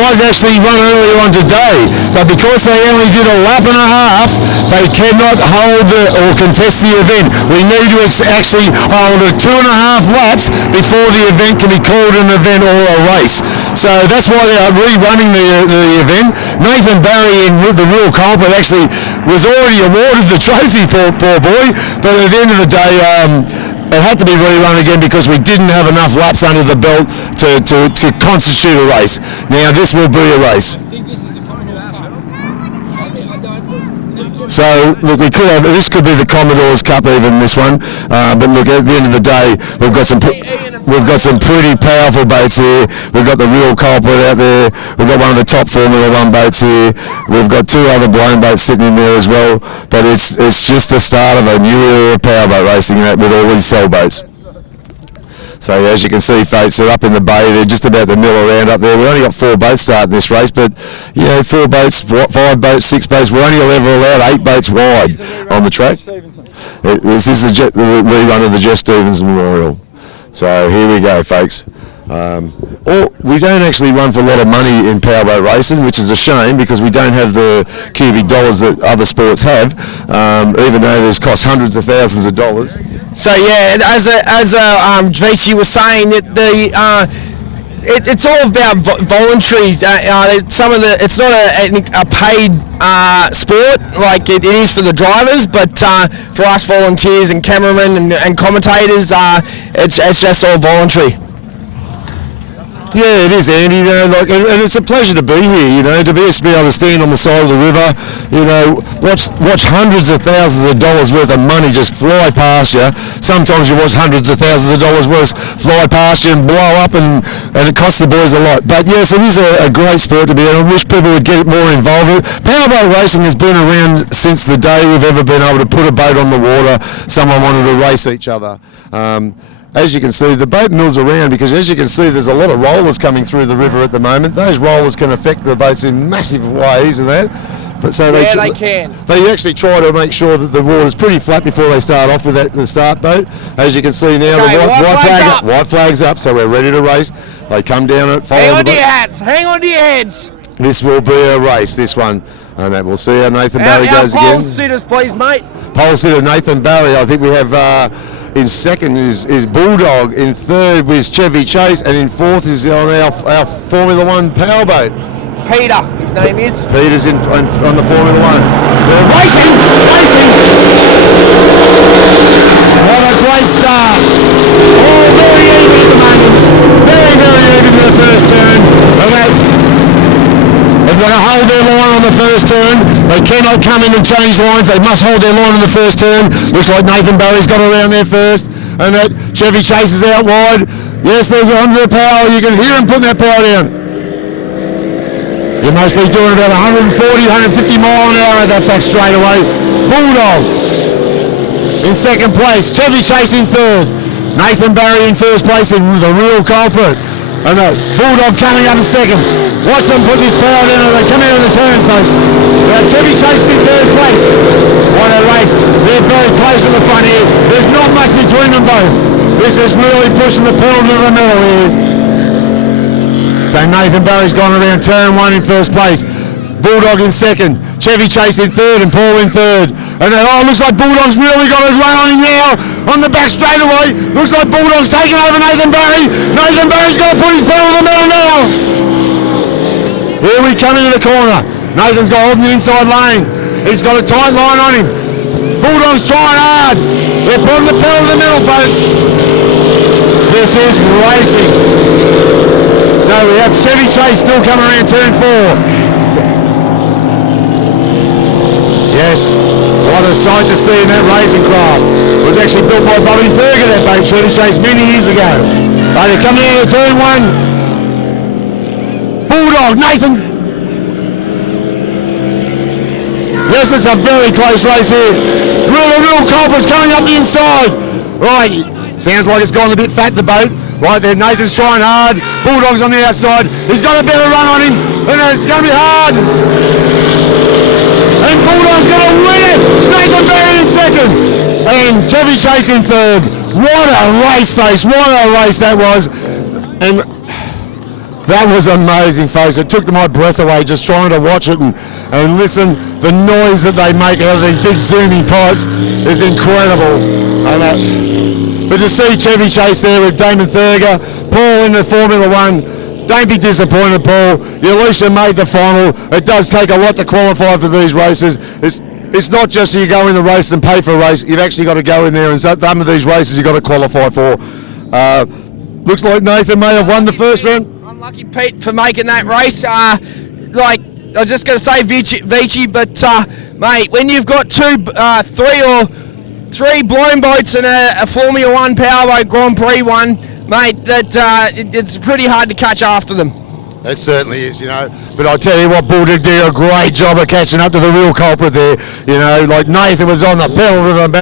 was actually run earlier on today, but because they only did a lap and a half, they cannot hold or contest the event. We need to actually hold 2.5 laps before the event can be called an event or a race. So that's why they are rerunning the event. Nathan Barry in the real culprit actually was already awarded the trophy, poor boy, but at the end of the day, it had to be rerun again because we didn't have enough laps under the belt to constitute a race. Now this will be a race. So look, this could be the Commodore's Cup, even this one. But look, at the end of the day, we've got some pretty powerful boats here. We've got the real culprit out there. We've got one of the top Formula One boats here. We've got 2 other blown boats sitting in there as well. But it's just the start of a new era of powerboat racing with all these sailboats. So as you can see, folks, they're up in the bay. They're just about to mill around up there. We've only got 4 boats starting this race, but 4 boats, 5 boats, 6 boats. We're only ever allowed 8 boats wide on the track. This is the rerun of the Jeff Stevens Memorial. So here we go, folks. We don't actually run for a lot of money in powerboat racing, which is a shame because we don't have the cubic dollars that other sports have, even though this costs hundreds of thousands of dollars. So yeah, as Tracy was saying, it's all about voluntary. It's not a paid sport like it is for the drivers, but for us volunteers and cameramen and commentators, it's just all voluntary. Yeah, it is, Andy. And it's a pleasure to be here. To be able to stand on the side of the river, watch hundreds of thousands of dollars worth of money just fly past you. Sometimes you watch hundreds of thousands of dollars worth fly past you and blow up, and it costs the boys a lot. But yes, it is a great sport to be in. I wish people would get more involved in it. Powerboat racing has been around since the day we've ever been able to put a boat on the water. Someone wanted to race each other. As you can see, the boat mills around because, as you can see, there's a lot of rollers coming through the river at the moment. Those rollers can affect the boats in massive ways and that. But so they can. They actually try to make sure that the water's pretty flat before they start off with the start boat. As you can see now, the white flag's up, so we're ready to race. They come down and follow Hang on to your hats. Hang on to your heads. This will be a race, this one. And that we'll see how Nathan Barry goes again. Pole sitters, please, mate. Pole sitter Nathan Barry. I think we have... in second is Bulldog, in third was Chevy Chase, and in fourth is on our Formula One powerboat. Peter, his name is. Peter's on the Formula One. They're racing! What a great start. All very even at the moment. Very, very even to the first turn. They've got to hold their line on the first turn. They cannot come in and change lines. They must hold their line on the first turn. Looks like Nathan Barry's got around there first. And that Chevy Chase is out wide. Yes, they're under the power. You can hear them putting that power down. You must be doing about 140, 150 mile an hour at that back straightaway. Bulldog in second place. Chevy Chase in third. Nathan Barry in first place, in the real culprit. And Bulldog coming up in second. Watch them put this power down as they come out of the turns, folks. Chevy Chase in third place. What a race. They're very close to the front here. There's not much between them both. This is really pushing the pedal to the metal here. So Nathan Barry's gone around turn 1 in first place. Bulldog in second, Chevy Chase in third, and Paul in third. And then, looks like Bulldog's really got a run on him now on the back straightaway. Looks like Bulldog's taking over Nathan Barry. Nathan Barry's got to put his pedal to the metal now. Here we come into the corner. Nathan's got holding the inside lane. He's got a tight line on him. Bulldog's trying hard. They're putting the pedal to the metal, folks. This is racing. So we have Chevy Chase still coming around turn 4. Yes, what a sight to see in that racing craft. It was actually built by Bobby Thurgood, that boat, Chevy Chase, many years ago. They're coming out of turn 1. Bulldog, Nathan. Yes, it's a very close race here. Real culprits coming up the inside. Right, sounds like it's gone a bit fat, the boat. Right there, Nathan's trying hard. Bulldog's on the outside. He's got a better run on him. And it's going to be hard. And Bulldog's going to win it. Nathan Barry in second. And Chevy Chase in third. What a race, folks. What a race that was. And That was amazing, folks. It took my breath away just trying to watch it and listen. The noise that they make out of these big zooming pipes is incredible. But to see Chevy Chase there with Damon Thurger, Paul in the Formula One, don't be disappointed, Paul. You at least made the final. It does take a lot to qualify for these races. It's not just you go in the race and pay for a race. You've actually got to go in there, and some of these races you've got to qualify for. Looks like Nathan may have won the first round. Unlucky Pete for making that race. I was just going to say Vici, but mate, when you've got three blown boats and a Formula One Powerboat Grand Prix one, mate, it's pretty hard to catch after them. It certainly is, you know. But I tell you what, Bull did do a great job of catching up to the real culprit there. You know, like Nathan was on the pedal to the